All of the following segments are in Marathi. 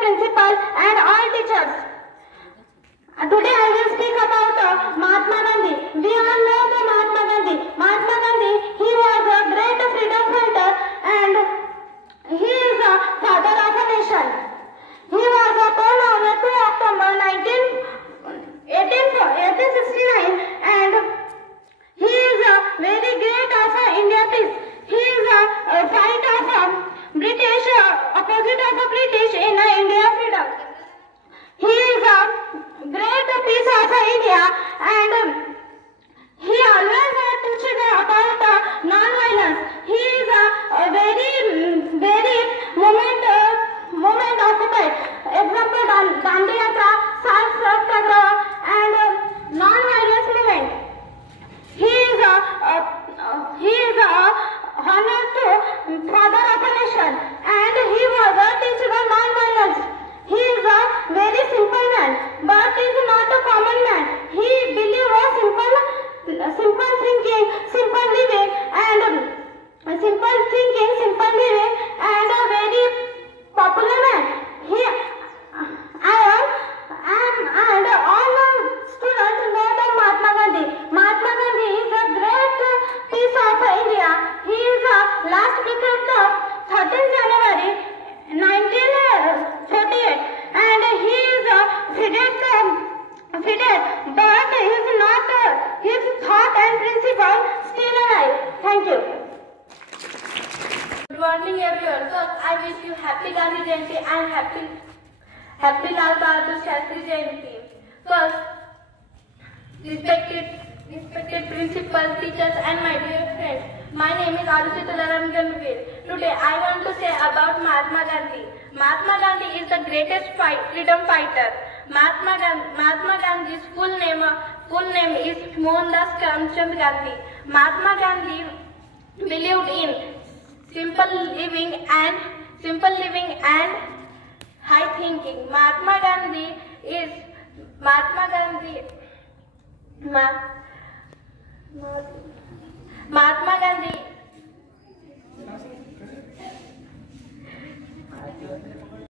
principal and all teachers. Today I will speak about Mahatma Gandhi. We all know the Mahatma Gandhi. Mahatma Gandhi, he was a great freedom fighter and he is a father of a nation. He was born on 2 October 1869 and he is a very great of India peace. He is a fight of British, opposite of British in India freedom. He is a great piece of India and he always teaches about non-violence. He is a very moment occupied. Example, Gandhi Yatra, Salt Satyagraha and non-violence movement. He is a honored father of a nation and he was a teacher of non-violence. He is a very simple man, but he is not a common man. He believes a simple thinking, simple living, and a very popular man. And all students know the Mahatma Gandhi. Mahatma Gandhi is a great piece of India. He is the last president of 13th January 1948 and he is fided, but he is not his thought and principle still alive. Thank you. Good morning everyone. First, I wish you happy Gandhi Jayanti and happy Lal Bahadur Shastri Jayanti. First, respected principal, teachers and my dear friends. My name is Arushi Tudaram Ganvir. Today I want to say about Mahatma Gandhi. Mahatma Gandhi is the greatest freedom fighter. Mahatma Gandhi's full name is Mohandas Karamchand Gandhi. Mahatma Gandhi believed in simple living and high thinking. Mahatma Gandhi.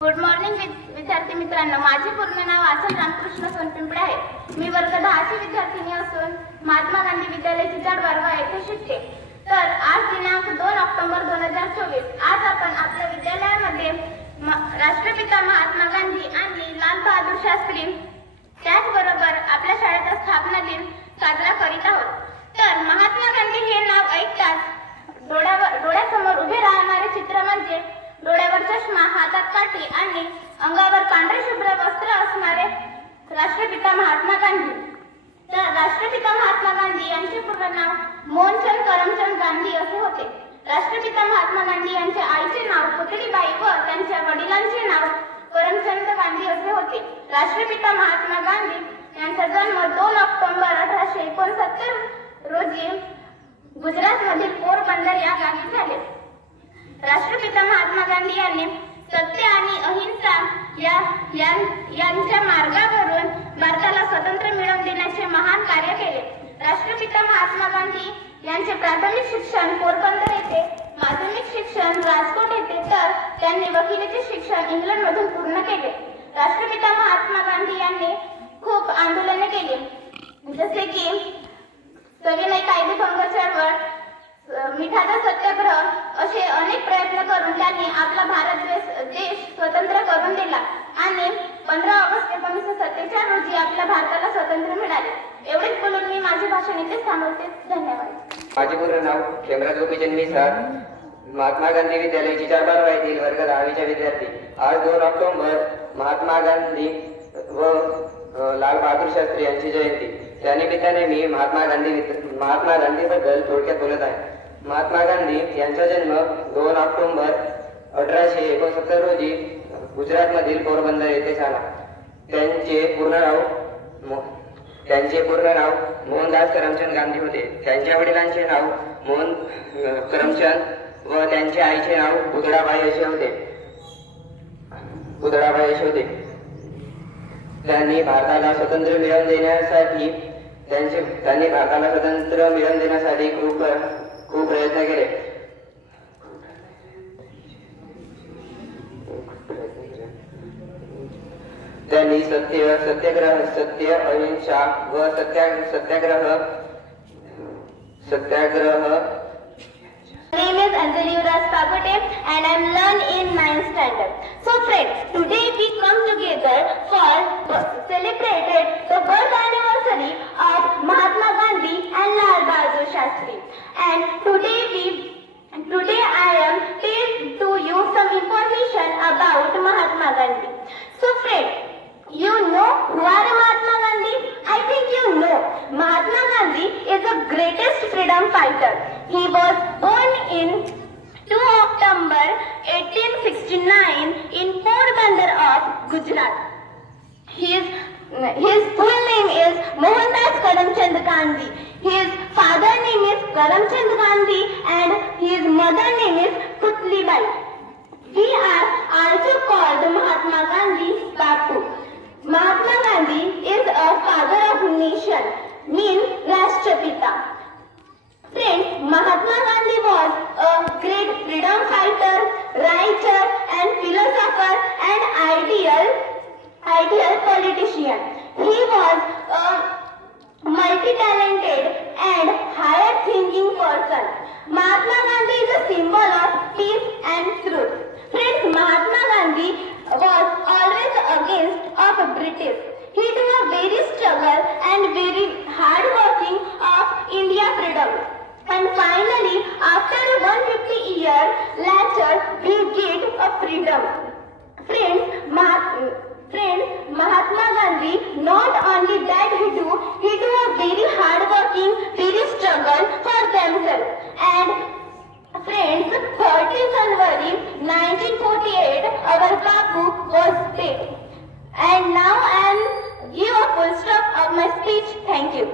Good morning विद्यार्थी मित्रांनो, माझे पूर्ण नाव आसल रामकृष्ण सोनपिंपळे आहे. मी वर्ग 10 ची विद्यार्थिनी असून महात्मा गांधी विद्यालय चिचाड वर्ग येथे शिकते. तर आज दिनांक 2 ऑक्टोबर 2024 आज आपण आपल्या विद्यालयामध्ये राष्ट्रपिता महात्मा गांधी आणि लाल बहादूर शास्त्री त्याचबरोबर आपल्या शाळेचा स्थापना दिन साजरा करीत आहोत. तर महात्मा गांधी हे नाव ऐकताच डोळ्यासमोर उभे राहणारे चित्र म्हणजे डोळ्यावर चष्मा, हातात काठी आणि अंगावर पांढरे शुभ्र वस्त्र असणारे राष्ट्रपिता महात्मा गांधी. तर राष्ट्रपिता महात्मा गांधी यांचे पूर्ण नाव मोहनचंद करमचंद गांधी असे होते. राष्ट्रपिता महात्मा गांधी यांच्या आईचे नाव पुतळीबाई व त्यांच्या वडिलांचे नाव करमचंद गांधी असे होते. राष्ट्रपिता महात्मा गांधी यांचा जन्म 2 ऑक्टोबर 1869 रोजी गुजरातमधील पोरबंदर या गावी झाले. राष्ट्रपिता महात्मा गांधी यांनी सत्य आणि अहिंसा यांच्या मार्गावरून भारताला स्वातंत्र्य मिळवून देण्याचे महान कार्य केले. राष्ट्रपिता महात्मा गांधी यांचे प्राथमिक शिक्षण पोरबंदर येथे, माध्यमिक शिक्षण राजकोट येथे तर त्यांनी वकिलीचे शिक्षण इंग्लंडमधून पूर्ण केले. राष्ट्रपिता महात्मा गांधी यांनी खूप आंदोलने केली, जसे की सविनय कायदेभंग चळवळ, मिठाचा सत्याग्रह असे अनेक प्रयत्न करून त्यांनी आपला भारत देश स्वतंत्र करून दिला आणि 15 ऑगस्ट 1947 रोजी आपल्या भारताला स्वातंत्र्य मिळाले. एवढेच बोलून मी माझे भाषण इथेच थांबवते. धन्यवाद. माझे पूर्ण नाव खेमराज गोपीचंद मिसाळ, महात्मा गांधी विद्यालय चिचाड येथील वर्ग 10वीचा विद्यार्थी. आज 2 ऑक्टोबर महात्मा गांधी व लाल बहादूर शास्त्री यांची जयंती. त्यानिमित्ताने मी महात्मा गांधी बद्दल थोडक्यात बोलत आहे. महात्मा गांधी यांचा जन्म 2 ऑक्टोबर 1869 रोजी गुजरातमधील पोरबंदर येथे झाला. त्यांचे पूर्ण नाव मोहनदास करमचंद गांधी होते. त्यांच्या वडिलांचे नाव मोहन करमचंद व त्यांच्या आईचे नाव पुतळाबाई असे होते. त्यांनी भारताला स्वातंत्र्य मिळवून देण्यासाठी खूप प्रयत्न केले. त्यांनी सत्य अहिंसा व सत्याग्रह. My name is Anjali Yuvraj Kapote and I am learn in 9th standard. So friends, today we come together for celebrated the birth anniversary of Mahatma Gandhi and Lal Bahadur Shastri. And today I am telling to you some information about Mahatma Gandhi. So friends, you know who are Mahatma Gandhi? I think you know. Mahatma Gandhi is the greatest freedom fighter. He was born in 2 October 1869 in Porbandar of Gujarat. His full name is Mohandas Karamchand Gandhi. His father name is Karamchand Gandhi and his mother name is Putlibai. We are also called Mahatma Gandhi Bapu. Mahatma Gandhi is a father of nation, means Rashtrapita. Friends, Mahatma Gandhi was a great freedom fighter, writer and philosopher and ideal politician. He was a multi-talented and higher-thinking person. Mahatma Gandhi is a symbol of peace and truth. Friends, Mahatma Gandhi was always against of British. He did a very struggle and very hard working of India freedom. And finally, after 150 years later, we get a freedom. Friends, Mahatma Gandhi, not only that he do a very hard working, very struggle for themselves. And friends, 30 January 1948, our Bapu was dead. And now I am give a full stop of my speech. Thank you.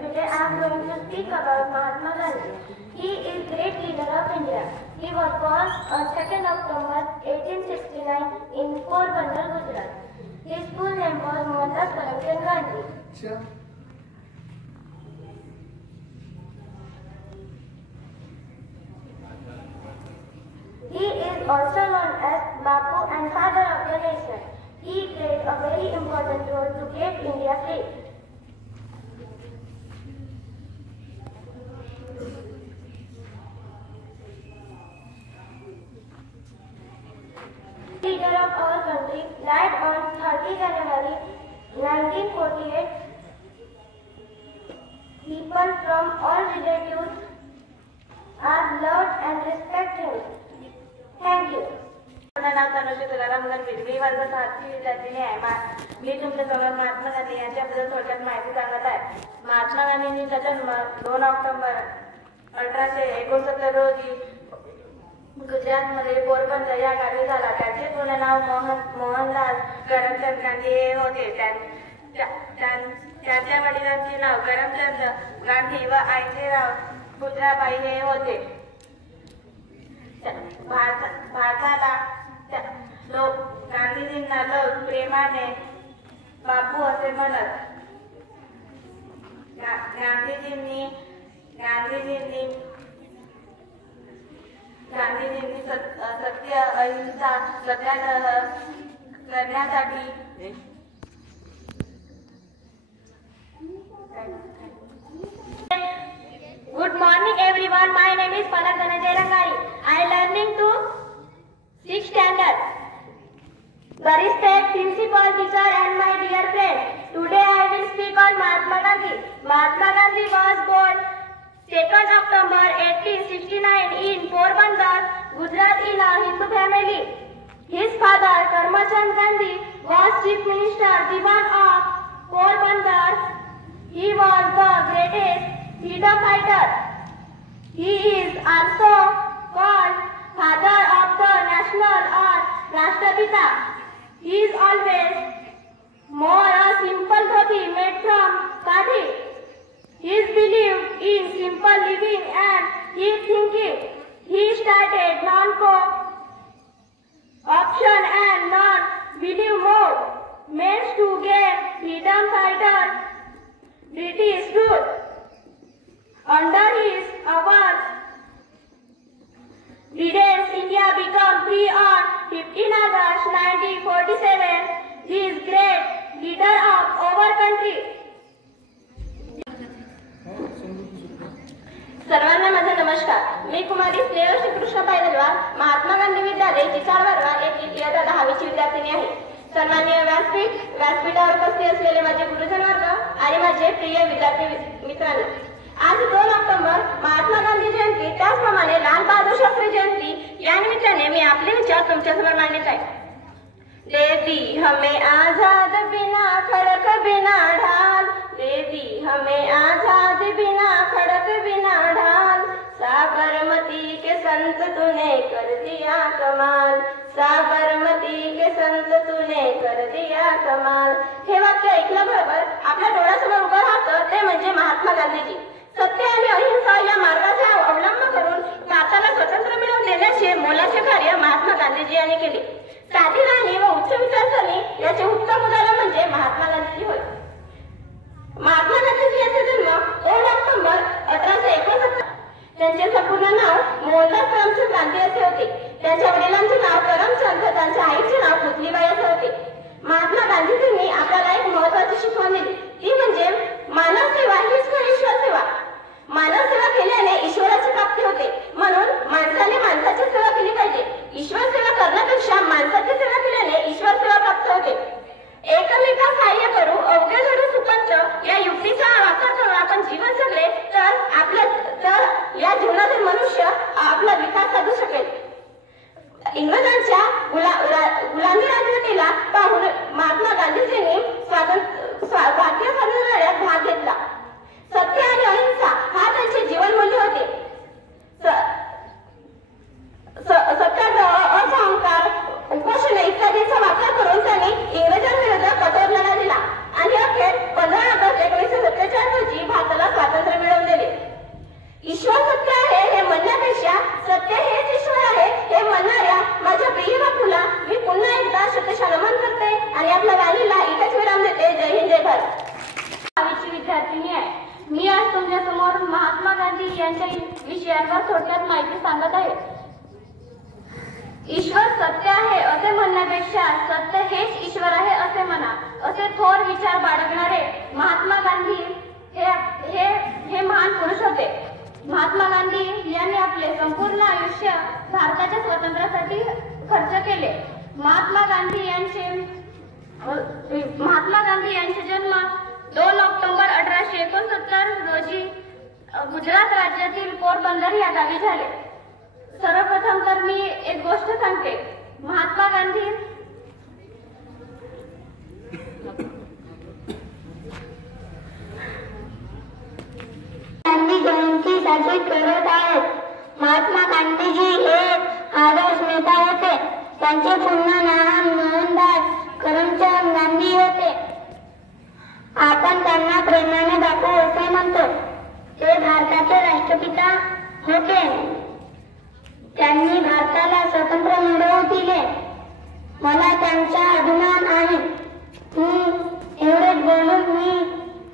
Today I am going to speak about Mahatma Gandhi. He is great leader of India. He was born on 2nd October 1869 in Porbandar, Gujarat. His full name was Mohandas Karamchand Gandhi. He is also known as Bapu and father of the nation. He played a very important role to get India free. Leader of our country died on 30 January 1948. People from all relatives are loved and respect him. Thank you. माझं नाव तनुजा तुलाराम गणवीर. मी वर्ग 7ची विद्यार्थिनी आहे. मी तुमच्यासमोर महात्मा गांधी यांच्याबद्दल थोडक्यात माहिती सांगत आहे. महात्मा गांधींचा जन्म 2 ऑक्टोबर 1869 रोजी गुजरातमध्ये पोरबंदर या गावी झाला. त्याचे पूर्ण नाव मोहनदास करमचंद गांधी हे होते. त्याच्या वडिलांचे नाव करमचंद गांधी व आईचे नाव पुतळाबाई हे होते. भारताला गांधीजींना लोक प्रेमाने बापू असे म्हणत. गांधीजींनी सत्य अहिंसा सत्याग्रह करण्यासाठी Good morning everyone. My name is Palak Dhananjay Rangari. I am learning to 6th standard. Respected principal, teacher and my dear friends. Today I will speak on Mahatma Gandhi. Mahatma Gandhi was born 2nd October 1869 in Porbandar, Gujarat in a Hindu family. His father Karamchand Gandhi was Chief Minister Diwan of Porbandar. He was the greatest freedom fighter. He is also called father of the national or Rashtrapita. He is always more a simple dhoti made from khadi. He is believed in simple living and deep thinking. He started non-co-option and non-belief mode meant to gain freedom fighter British rule. Under his award, British India became free on 15 August 1947. He is great leader of our country. सर्वांना माझा नमस्कार. मी कुमारी स्नेह श्रीकृष्ण पायदलवार, महात्मा गांधी विद्यालय चिचाळवारवा येथील इयत्ता 10वीची विद्यार्थिनी आहे. सन्माननीय व्यासपीठावर उपस्थित असलेले माझे गुरुजन वर्ग आणि माझे प्रिय विद्यार्थी मित्रांनो, आज 2 ऑक्टोबर महात्मा गांधी जयंती, त्याचप्रमाणे लाल बहादूर शास्त्री जयंती या निमित्ताने मी आपले विचार तुमच्यासमोर मांडत आहे. दे दी हमें आजाद बिना खड़क बिना ढाल, दे दी हमें आजाद बिना खड़क बिना ढाल, साबरमती के संत तूने कर दिया कमाल, साबरमती के संत तूने कर दिया कमाल. हे वाक्य ऐकल्याबरोबर आपल्या डोळ्यासमोर उभं राहतं ते म्हणजे महात्मा गांधीजी. सत्य आणि अहिंसा या मार्गाचा अवलंब करून भारताला स्वातंत्र्य मिळवून देण्याचे मोलाचे कार्य महात्मा गांधीजी यांनी केले. साधी राहणी व उच्च विचारसरणी याचे उत्तम उदाहरण म्हणजे महात्मा गांधीजी होय. महात्मा गांधीजी यांचा जन्म 2 ऑक्टोबर 1869. त्यांचे संपूर्ण नाव मोहनदास करमचंद गांधी असे होते. त्यांच्या वडिलांचे नाव करमचंद, त्यांच्या आईचे नाव पुतलीबाई असे होते. महात्मा गांधीजींनी आपल्याला एक महत्त्वाची शिकवण दिली, ती म्हणजे मानव सेवा हीच खरी ईश्वर सेवा. मानव सेवा केल्याने ईश्वराची प्राप्ती होते, म्हणून माणसाने माणसाची सेवा केली पाहिजे. ईश्वर सेवा करण्यापेक्षा माणसाची सेवा केल्याने ईश्वर सेवा प्राप्त होते. एकमेका सहाय्य करू अवघे घडू सुपंच या युक्तीचा वापर करून आपण जीवन जगले तर या जीवनातील मनुष्य आपला विकास साधू शकेल. इंग्रजांच्या गुलामी राजवटीला पाहून महात्मा गांधीजींनी भारतीय स्वातंत्र्य लढ्यात भाग घेतला. सत्य आणि अहिंसा हा त्यांचे जीवनमूल्य होते. सत्याग्रह, असहकार, उपोषण इत्यादीचा वापर करून त्यांनी इंग्रजांविरुद्ध कठोर लढा दिला आणि अखेर 15 ऑगस्ट 1947 रोजी भारताला स्वातंत्र्य मिळवून दिले. ईश्वर सत्य आहे हे म्हणण्यापेक्षा सत्य हेच ईश्वर आहे हे म्हणणाऱ्या माझ्या प्रिय बापूला मी पुन्हा एकदा शतशः नमन करते आणि आपल्या वाणीला इथेच विराम देते. जय हिंद, जय भारत. 10वीची विद्यार्थिनी आहे. मी आज तुमच्या समोर महात्मा गांधी यांच्या विषयांवर थोडक्यात माहिती सांगत आहे. ईश्वर सत्य आहे असे म्हणण्यापेक्षा सत्य हेच ईश्वर आहे असे म्हणा, असे थोर विचार बाळगणारे महात्मा गांधी हे महान पुरुष होते. महात्मा गांधी यांनी आपले संपूर्ण आयुष्य भारताच्या स्वातंत्र्यासाठी खर्च केले. महात्मा गांधी यांचे जन्म 2 ऑक्टोबर 1869 रोजी गुजरात राज्यातील पोरबंदर या गावी झाले. सर्वप्रथम तर मी एक गोष्ट सांगते. महात्मा गांधी जयंती साजरी करत आहेत. महात्मा गांधीजी हे आदर्श नेता होते. त्यांचे पूर्ण नाव मोहनदास करमचंद गांधी होते. आपण त्यांना प्रेमाने बापू असे म्हणतो. ते भारताचे राष्ट्रपिता होते. त्यांनी भारताला स्वातंत्र्य मिळवून दिले. मला त्यांचा अभिमान आहे. एवढेच बोलून मी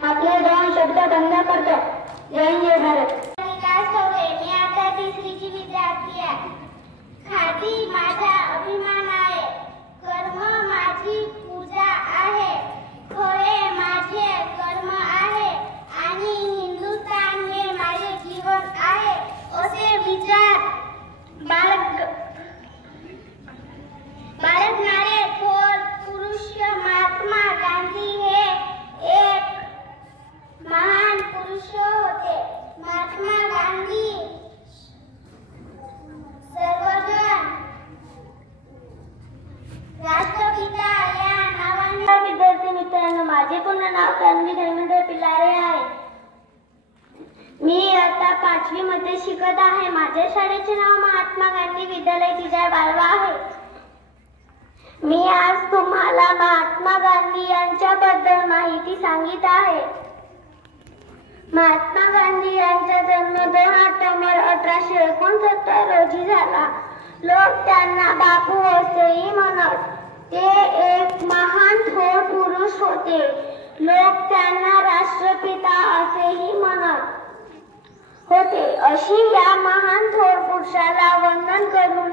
आपले 2 शब्द बंद करतो. जय हिंद, जय भारत. मी आता 3रीची विद्यार्थी आहे. खादी माझा अभिमान आहे. कर्म माझी पूजा आहे. खरे माझे कर्म आहे आणि हिंदुस्थान हे माझे जीवन आहे असे विचार बाळगणारे थोर पुरुष महात्मा गांधी हे एक महान पुरुष होते. महात्मा गांधी सर्वजण राष्ट्रपिता या नावाने. विद्यार्थी मित्रांनो, माझे पूर्ण नाव तन्वी धर्मेंद्र पिलारे आहे. मी आता 5वी मध्ये शिकत आहे. माझ्या शाळेचे नाव महात्मा गांधी विद्यालय चिचाळवारवा आहे. मी आज तुम्हाला महात्मा गांधी यांच्याबद्दल माहिती सांगित आहे. महात्मा गांधी यांचा जन्म 2 ऑक्टोबर 1869 रोजी झाला. लोक त्यांना बापू असेही म्हणत. ते एक महान थोर पुरुष होते. लोक त्यांना राष्ट्रपिता असेही म्हणत होते. अशी या महान थोर पुरुषाला वंदन करून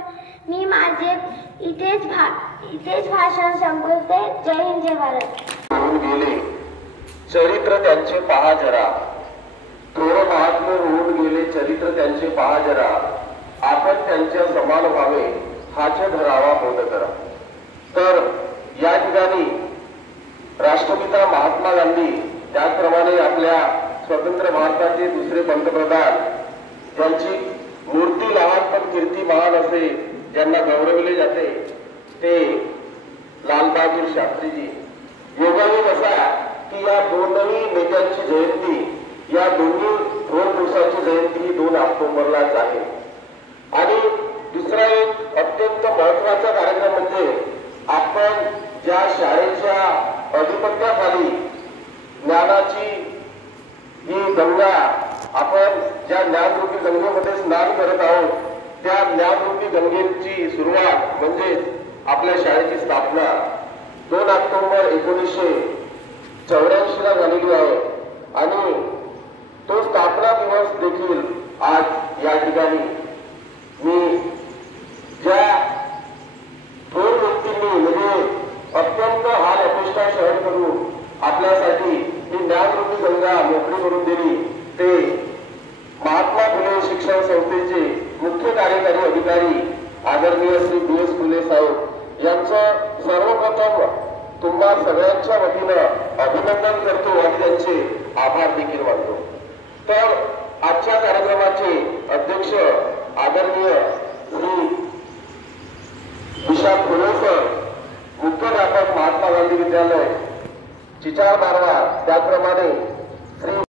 मी माझे माझे इथेच भाषण संपवते. जय हिंद जय भारत. होऊन गेले चरित्र त्यांचे पहा जरा, थोर महात्मे होऊन गेले चरित्र त्यांचे पहा जरा, आपण त्यांच्या समान व्हावे हाच धरावा बोध करा. तर या ठिकाणी राष्ट्रपिता महात्मा गांधी, त्याचप्रमाणे आपल्या स्वतंत्र भारताचे दुसरे पंतप्रधान, ज्यांची मूर्ती लहान पण कीर्ती महान असे ज्यांना गौरवले जाते, ते लालबहादूर शास्त्रीजी. योगायोग असा की या दोनही नेत्यांची जयंती, या दोन्ही दोन दिवसाची जयंती ही 2 ऑक्टोबरलाच आहे. आणि दुसरा एक अत्यंत महत्वाचा कार्यक्रम म्हणजे आपण ज्या शाळेच्या अधिपत्याखाली ज्ञानाची ही गंगा, आपण ज्या ज्ञानरूपी गंगेमध्ये स्नान करत आहोत, त्या ज्ञानरूपी गंगेची सुरुवात म्हणजे आपल्या शाळेची स्थापना 2 ऑक्टोबर 1984 ला झालेली आहे. आणि तो स्थापना दिवस देखील आज या ठिकाणी मी ज्या थोर व्यक्तींनी म्हणजे अत्यंत हाल अपेक्षा सहन करून आपल्यासाठी ही ज्ञानरूपी गंगा मोकळी करून दिली, ते महात्मा फुले शिक्षण संस्थेचे मुख्य कार्यकारी अधिकारी आदरणीय श्री B.S. फुले साहेब यांचं सर्वप्रथम तुम्हा सगळ्यांच्या वतीनं अभिनंदन करतो आणि त्यांचे आभार देखील मानतो. तर आजच्या कार्यक्रमाचे अध्यक्ष आदरणीय श्री विशाल फुले सर, मुख्याध्यापक महात्मा गांधी विद्यालय चिचार बारवा, त्याचप्रमाणे